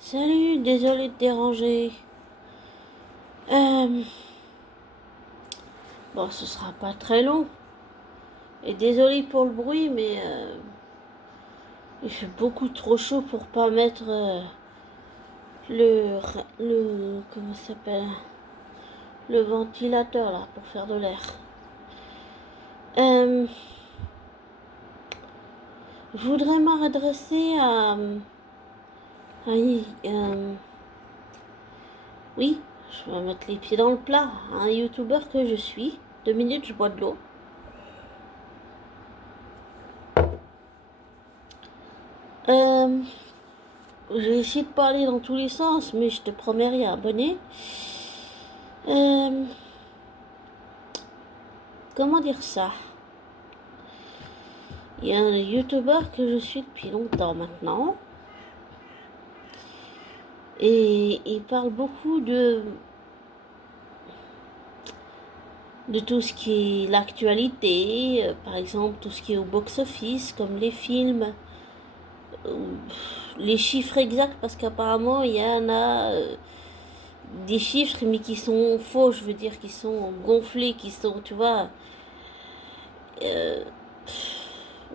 Salut, désolé de déranger. Euh, bon, ce sera pas très long. Et désolé pour le bruit, mais il fait beaucoup trop chaud pour pas mettre comment ça s'appelle, le ventilateur là pour faire de l'air. Euh, je voudrais m'adresser à oui, je vais mettre les pieds dans le plat. À un youtubeur que je suis. 2 minutes, je bois de l'eau. Euh, je vais essayer de parler dans tous les sens, mais je te promets rien, abonné. Euh, comment dire ça? Il y a un youtubeur que je suis depuis longtemps maintenant. Et il parle beaucoup de tout ce qui est l'actualité, par exemple tout ce qui est au box-office, comme les films, les chiffres exacts, parce qu'apparemment il y en a des chiffres, mais qui sont faux, je veux dire, qui sont gonflés, qui sont, tu vois, euh,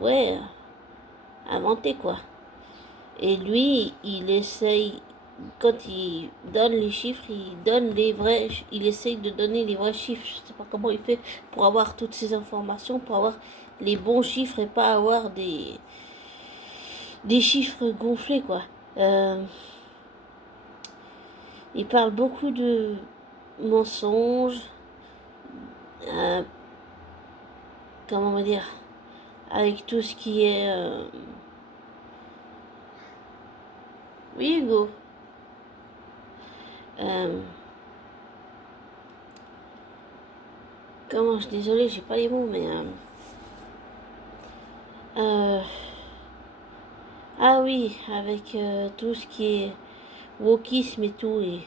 ouais, inventés quoi. Et lui, il essaye, quand il donne les chiffres, il donne les vrais, il essaye de donner les vrais chiffres. Je sais pas comment il fait pour avoir toutes ces informations, pour avoir les bons chiffres et pas avoir des chiffres gonflés, quoi. Euh, il parle beaucoup de mensonges, euh, comment on va dire, avec tout ce qui est... oui, Hugo. Euh, comment, je suis désolée, j'ai pas les mots, mais... euh, ah oui, avec tout ce qui est wokisme et tout. Et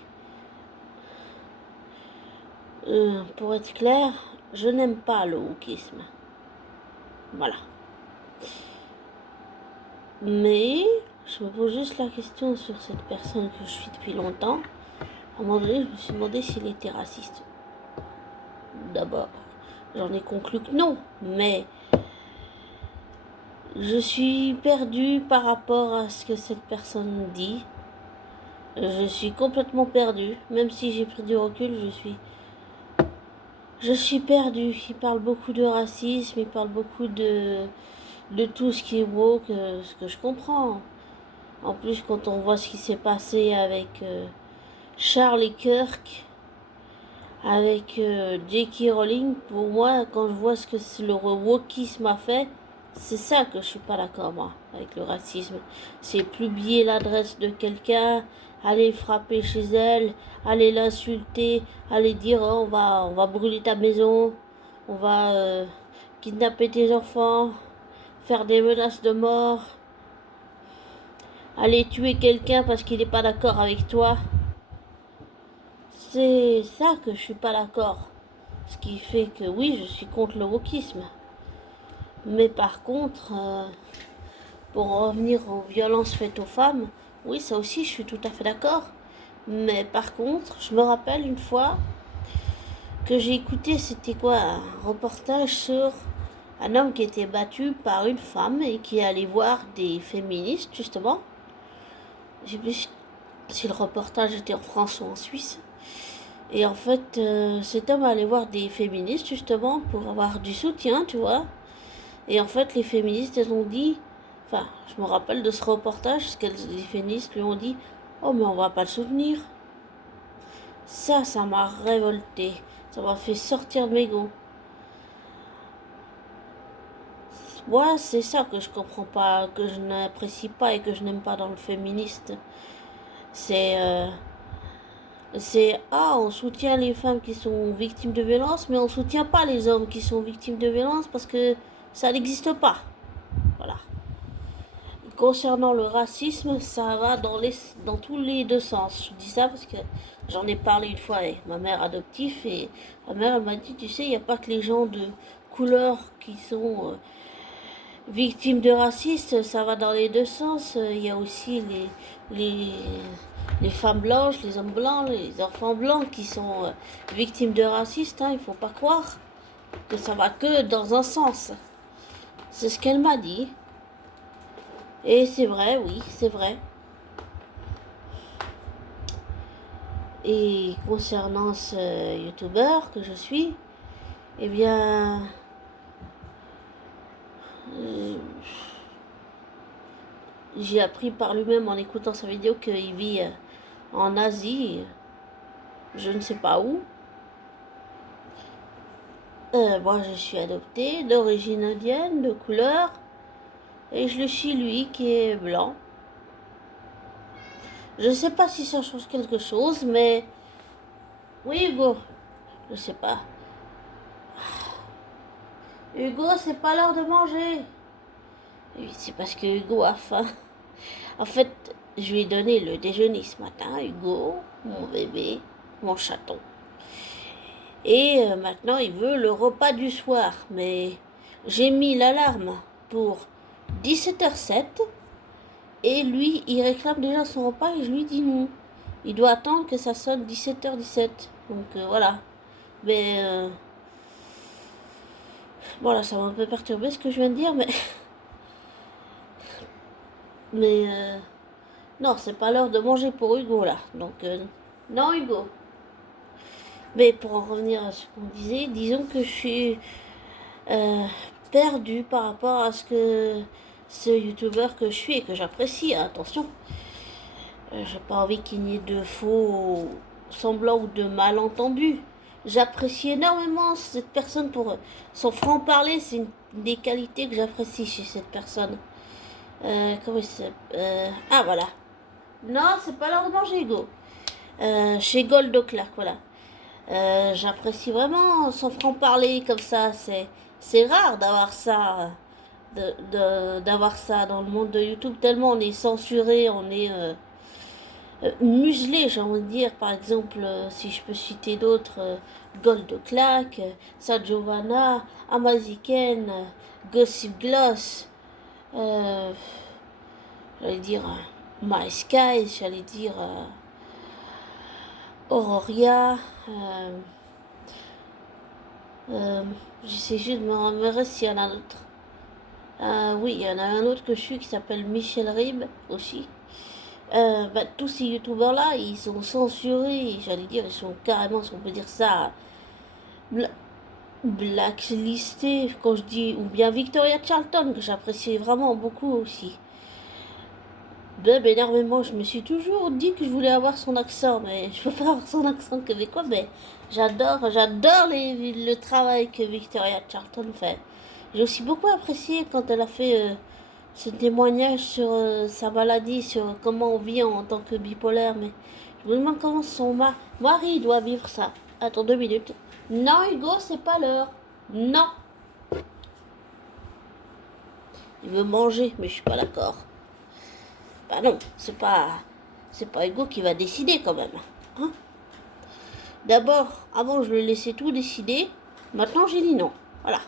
pour être clair, je n'aime pas le wokisme. Voilà. Mais je me pose juste la question sur cette personne que je suis depuis longtemps. À un moment donné, je me suis demandé s'il était raciste. D'abord, j'en ai conclu que non. Mais je suis perdue par rapport à ce que cette personne dit. Je suis complètement perdue. Même si j'ai pris du recul, je suis perdue. Il parle beaucoup de racisme, il parle beaucoup de tout ce qui est woke, ce que je comprends. En plus, quand on voit ce qui s'est passé avec Charles et Kirk, avec J.K. Rowling, pour moi, quand je vois ce que le wokisme a fait, c'est ça que je suis pas d'accord, moi, avec le racisme. C'est publier l'adresse de quelqu'un, aller frapper chez elle, aller l'insulter, aller dire oh, on va brûler ta maison, on va kidnapper tes enfants, faire des menaces de mort, aller tuer quelqu'un parce qu'il n'est pas d'accord avec toi. C'est ça que je suis pas d'accord. Ce qui fait que oui, je suis contre le wokisme. Mais par contre, pour revenir aux violences faites aux femmes, oui, ça aussi, je suis tout à fait d'accord. Mais par contre, je me rappelle une fois que j'ai écouté, c'était quoi, un reportage sur un homme qui était battu par une femme et qui allait voir des féministes, justement. Je sais plus si le reportage était en France ou en Suisse. Et en fait, cet homme allait voir des féministes, justement, pour avoir du soutien, tu vois. Et en fait, les féministes, elles ont dit, enfin, je me rappelle de ce reportage, parce que les féministes lui ont dit, oh, mais on va pas le soutenir. Ça m'a révolté. Ça m'a fait sortir de mes gonds. Moi, c'est ça que je comprends pas, que je n'apprécie pas et que je n'aime pas dans le féministe. C'est, on soutient les femmes qui sont victimes de violences, mais on soutient pas les hommes qui sont victimes de violences parce que ça n'existe pas. Voilà. Concernant le racisme, ça va dans tous les deux sens. Je dis ça parce que j'en ai parlé une fois avec ma mère adoptive et ma mère elle m'a dit, tu sais, il n'y a pas que les gens de couleur victimes de racistes, ça va dans les deux sens. Il y a aussi les, les femmes blanches, les hommes blancs, les enfants blancs qui sont victimes de racistes. Hein, il faut pas croire que ça va que dans un sens. C'est ce qu'elle m'a dit. Et c'est vrai, oui, c'est vrai. Et concernant ce youtubeur que je suis, eh bien, j'ai appris par lui-même en écoutant sa vidéo qu'il vit en Asie, je ne sais pas où. Moi, je suis adoptée, d'origine indienne, de couleur, et je le suis lui qui est blanc. Je ne sais pas si ça change quelque chose, mais oui, Hugo, je sais pas. Hugo, c'est pas l'heure de manger. Oui, c'est parce que Hugo a faim. En fait, je lui ai donné le déjeuner ce matin, Hugo, mon bébé, mon chaton. Et maintenant, il veut le repas du soir. Mais j'ai mis l'alarme pour 17h07. Et lui, il réclame déjà son repas et je lui dis non. Il doit attendre que ça sonne 17h17. Donc voilà. Mais voilà, ça m'a un peu perturbé ce que je viens de dire, mais mais non, c'est pas l'heure de manger pour Hugo là. Donc non, Hugo. Mais pour en revenir à ce qu'on disait, disons que je suis perdue par rapport à ce que ce youtubeur que je suis et que j'apprécie, hein, attention. J'ai pas envie qu'il n'y ait de faux semblants ou de malentendus. J'apprécie énormément cette personne pour son franc-parler, c'est une des qualités que j'apprécie chez cette personne. Comment il s'appelle ah voilà. Non, c'est pas l'heure de manger, Hugo. Chez Gold O'Clark, voilà. J'apprécie vraiment son franc-parler comme ça. C'est rare d'avoir ça, d'avoir ça dans le monde de YouTube. Tellement on est censuré, on est muselé, j'ai envie de dire. Par exemple, si je peux citer d'autres, Gold O'Clark, Sa Giovanna, Amaziken, Gossip Gloss, j'allais dire My Sky, j'allais dire Auroria. J'essaie juste de me remémorer s'il y en a d'autres. Oui, il y en a un autre que je suis qui s'appelle Michel Rib aussi. Tous ces youtubeurs là, ils sont censurés, j'allais dire, ils sont carrément, si on peut dire ça, blacklistés, quand je dis, ou bien Victoria Charlton, que j'appréciais vraiment beaucoup aussi. Énormément, je me suis toujours dit que je voulais avoir son accent, mais je peux pas avoir son accent québécois, mais j'adore le travail que Victoria Charlton fait. J'ai aussi beaucoup apprécié quand elle a fait ce témoignage sur sa maladie, sur comment on vit en tant que bipolaire, mais je me demande comment son mari doit vivre ça. Attends 2 minutes. Non, Hugo, c'est pas l'heure. Non. Il veut manger, mais je suis pas d'accord. Bah non, c'est pas Hugo qui va décider quand même. Hein. D'abord, avant je le laissais tout décider. Maintenant j'ai dit non. Voilà.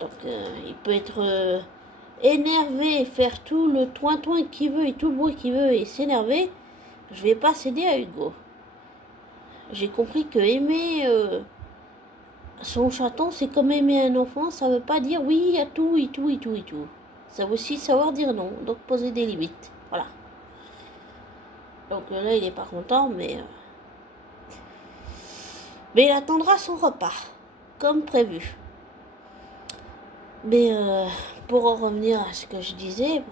Donc il peut être énervé, faire tout le toin-toin qu'il veut et tout le bruit qu'il veut et s'énerver. Je vais pas céder à Hugo. J'ai compris que aimer son chaton, c'est comme aimer un enfant. Ça veut pas dire oui à tout et tout et tout et tout. Ça veut aussi savoir dire non. Donc poser des limites. Voilà. Donc là, il est pas content, mais il attendra son repas, comme prévu. Mais pour en revenir à ce que je disais,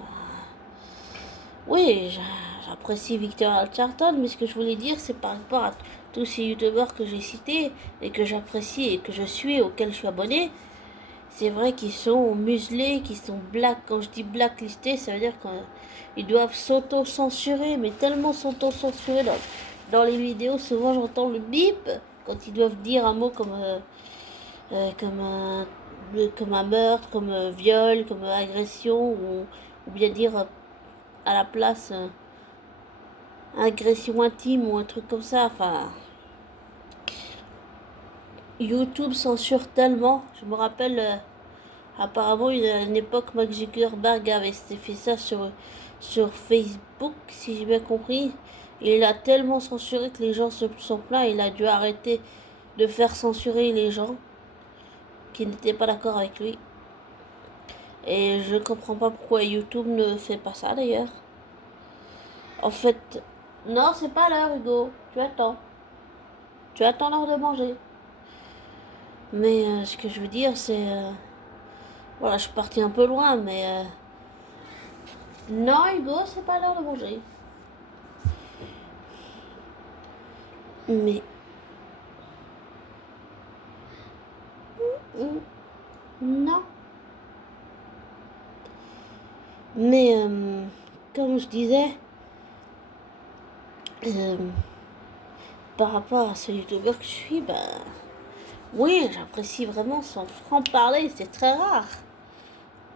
oui, j'apprécie Victoria Charlton, mais ce que je voulais dire, c'est par rapport à tous ces youtubeurs que j'ai cités et que j'apprécie et que je suis, auxquels je suis abonné. C'est vrai qu'ils sont muselés, qu'ils sont black. Quand je dis blacklistés, ça veut dire qu'ils doivent s'auto-censurer, mais tellement s'auto-censurer dans les vidéos. Souvent, j'entends le bip quand ils doivent dire un mot comme un meurtre, comme viol, comme agression, ou bien dire à la place agression intime ou un truc comme ça. Enfin, YouTube censure tellement. Je me rappelle Apparemment, à une époque, Mark Zuckerberg avait fait ça sur Facebook, si j'ai bien compris. Et il a tellement censuré que les gens se sont plaints. Il a dû arrêter de faire censurer les gens qui n'étaient pas d'accord avec lui. Et je comprends pas pourquoi YouTube ne fait pas ça d'ailleurs. En fait, non, c'est pas l'heure, Hugo. Tu attends. Tu attends l'heure de manger. Mais ce que je veux dire, c'est... voilà, je suis partie un peu loin, mais... non, Hugo, c'est pas l'heure de manger. Mais... non. Mais, comme je disais... par rapport à ce youtubeur que je suis, bah... oui, j'apprécie vraiment son franc-parler, c'est très rare.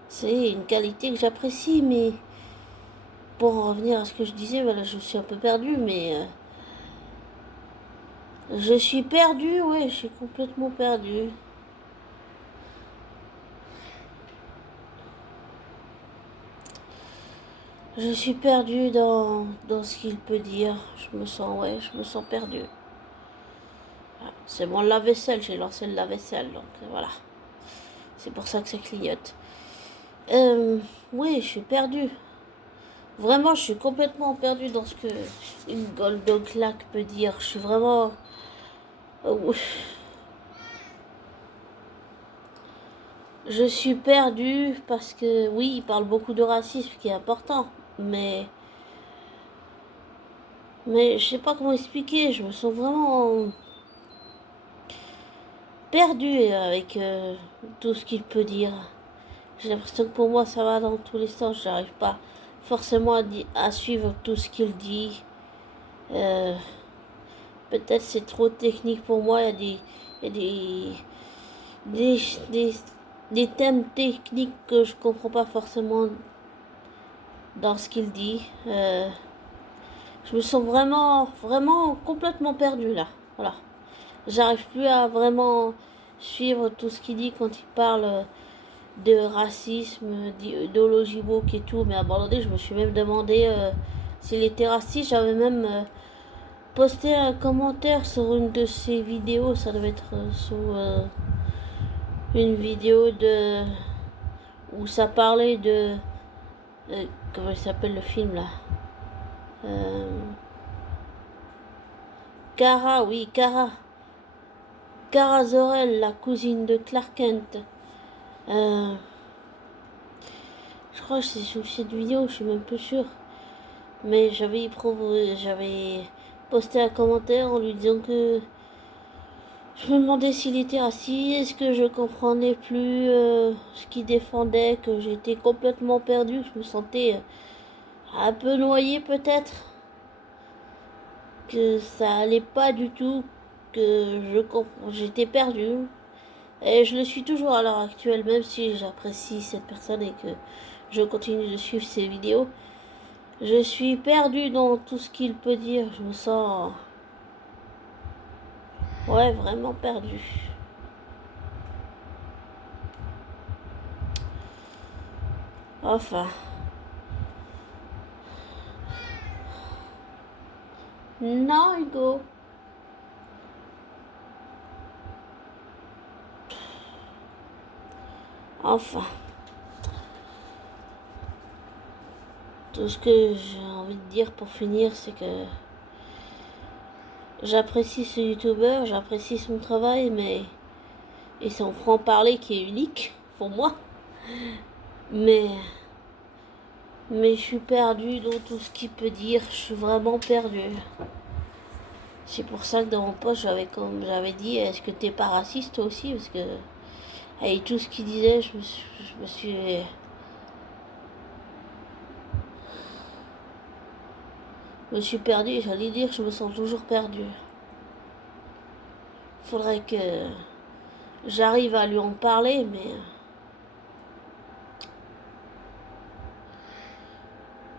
C'est une qualité que j'apprécie, mais... pour en revenir à ce que je disais, voilà, je suis un peu perdue, mais... je suis perdue, ouais, je suis complètement perdue. Je suis perdue dans ce qu'il peut dire. Je me sens perdue. Voilà. C'est mon lave-vaisselle, j'ai lancé le lave-vaisselle, donc voilà. C'est pour ça que ça clignote. Oui, je suis perdue. Vraiment, je suis complètement perdue dans ce que une Golden Claque peut dire. Je suis vraiment... je suis perdue parce que, oui, il parle beaucoup de racisme, qui est important, mais je sais pas comment expliquer. Je me sens vraiment perdue avec tout ce qu'il peut dire. J'ai l'impression que pour moi, ça va dans tous les sens. J'arrive pas forcément à suivre tout ce qu'il dit. Peut-être c'est trop technique pour moi. Il y a des thèmes techniques que je comprends pas forcément dans ce qu'il dit. Je me sens vraiment complètement perdue là. Voilà. J'arrive plus à vraiment suivre tout ce qu'il dit quand il parle de racisme, d'idéologie woke et tout. Mais à un moment donné, je me suis même demandé s'il était raciste. J'avais même posté un commentaire sur une de ses vidéos. Ça devait être sous une vidéo de où ça parlait de comment il s'appelle le film là, Kara, oui, Kara Zor-El, la cousine de Clark Kent. Je crois que c'est sous cette vidéo, je suis même plus sûre. Mais j'avais posté un commentaire en lui disant que je me demandais s'il était raciste, que je comprenais plus ce qu'il défendait, que j'étais complètement perdue, je me sentais un peu noyée peut-être, que ça allait pas du tout, que j'étais perdue. Et je le suis toujours à l'heure actuelle, même si j'apprécie cette personne et que je continue de suivre ses vidéos. Je suis perdue dans tout ce qu'il peut dire. Je me sens... ouais, vraiment perdue. Enfin... non, Hugo. Enfin... tout ce que j'ai envie de dire pour finir, c'est que... j'apprécie ce youtubeur, j'apprécie son travail, mais... et son franc-parler qui est unique, pour moi. Mais je suis perdue dans tout ce qu'il peut dire. Je suis vraiment perdue. C'est pour ça que dans mon post, comme j'avais dit, est-ce que t'es pas raciste toi aussi? Parce que avec tout ce qu'il disait, je me suis perdue. J'allais dire, je me sens toujours perdue. Faudrait que j'arrive à lui en parler, mais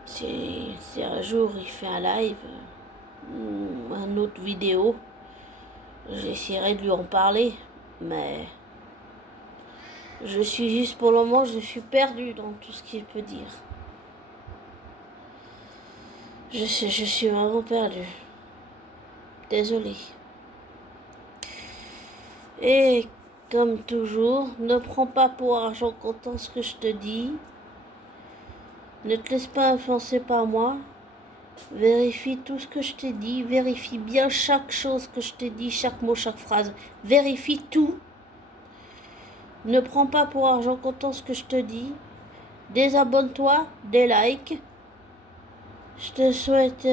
si un jour il fait un live ou une autre vidéo, j'essaierai de lui en parler, mais Je suis juste pour le moment, je suis perdue dans tout ce qu'il peut dire. Je suis vraiment perdue. Désolée. Et comme toujours, ne prends pas pour argent comptant ce que je te dis. Ne te laisse pas influencer par moi. Vérifie tout ce que je t'ai dit. Vérifie bien chaque chose que je t'ai dit, chaque mot, chaque phrase. Vérifie tout. Ne prends pas pour argent comptant ce que je te dis. Désabonne-toi, des likes. Je te souhaite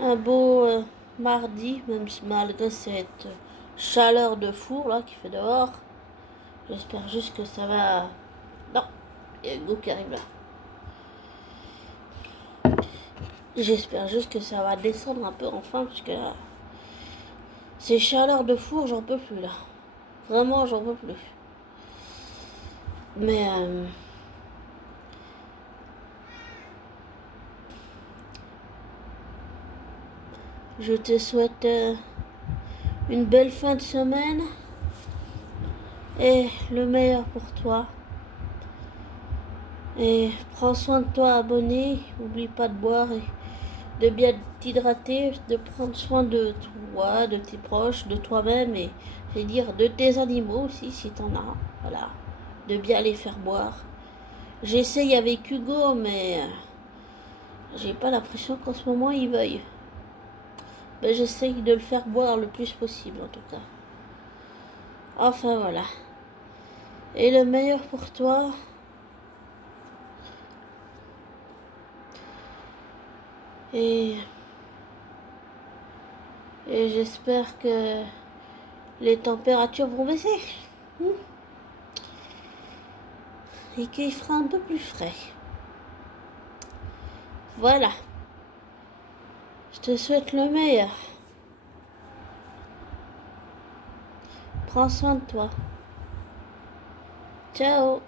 un beau mardi, même si malgré cette chaleur de four là qui fait dehors. J'espère juste que ça va... Non, il y a Hugo qui arrive là. J'espère juste que ça va descendre un peu enfin, parce que là, ces chaleurs de four, j'en peux plus là. Vraiment, j'en peux plus. Mais je te souhaite une belle fin de semaine et le meilleur pour toi. Et prends soin de toi, abonné. N'oublie pas de boire et de bien t'hydrater, de prendre soin de toi, de tes proches, de toi-même et je vais dire de tes animaux aussi si t'en as. Voilà, de bien les faire boire. J'essaye avec Hugo, mais j'ai pas l'impression qu'en ce moment il veuille. Mais j'essaye de le faire boire le plus possible en tout cas. Enfin voilà. Et le meilleur pour toi. Et j'espère que les températures vont baisser. Et qu'il fera un peu plus frais. Voilà. Je te souhaite le meilleur. Prends soin de toi. Ciao.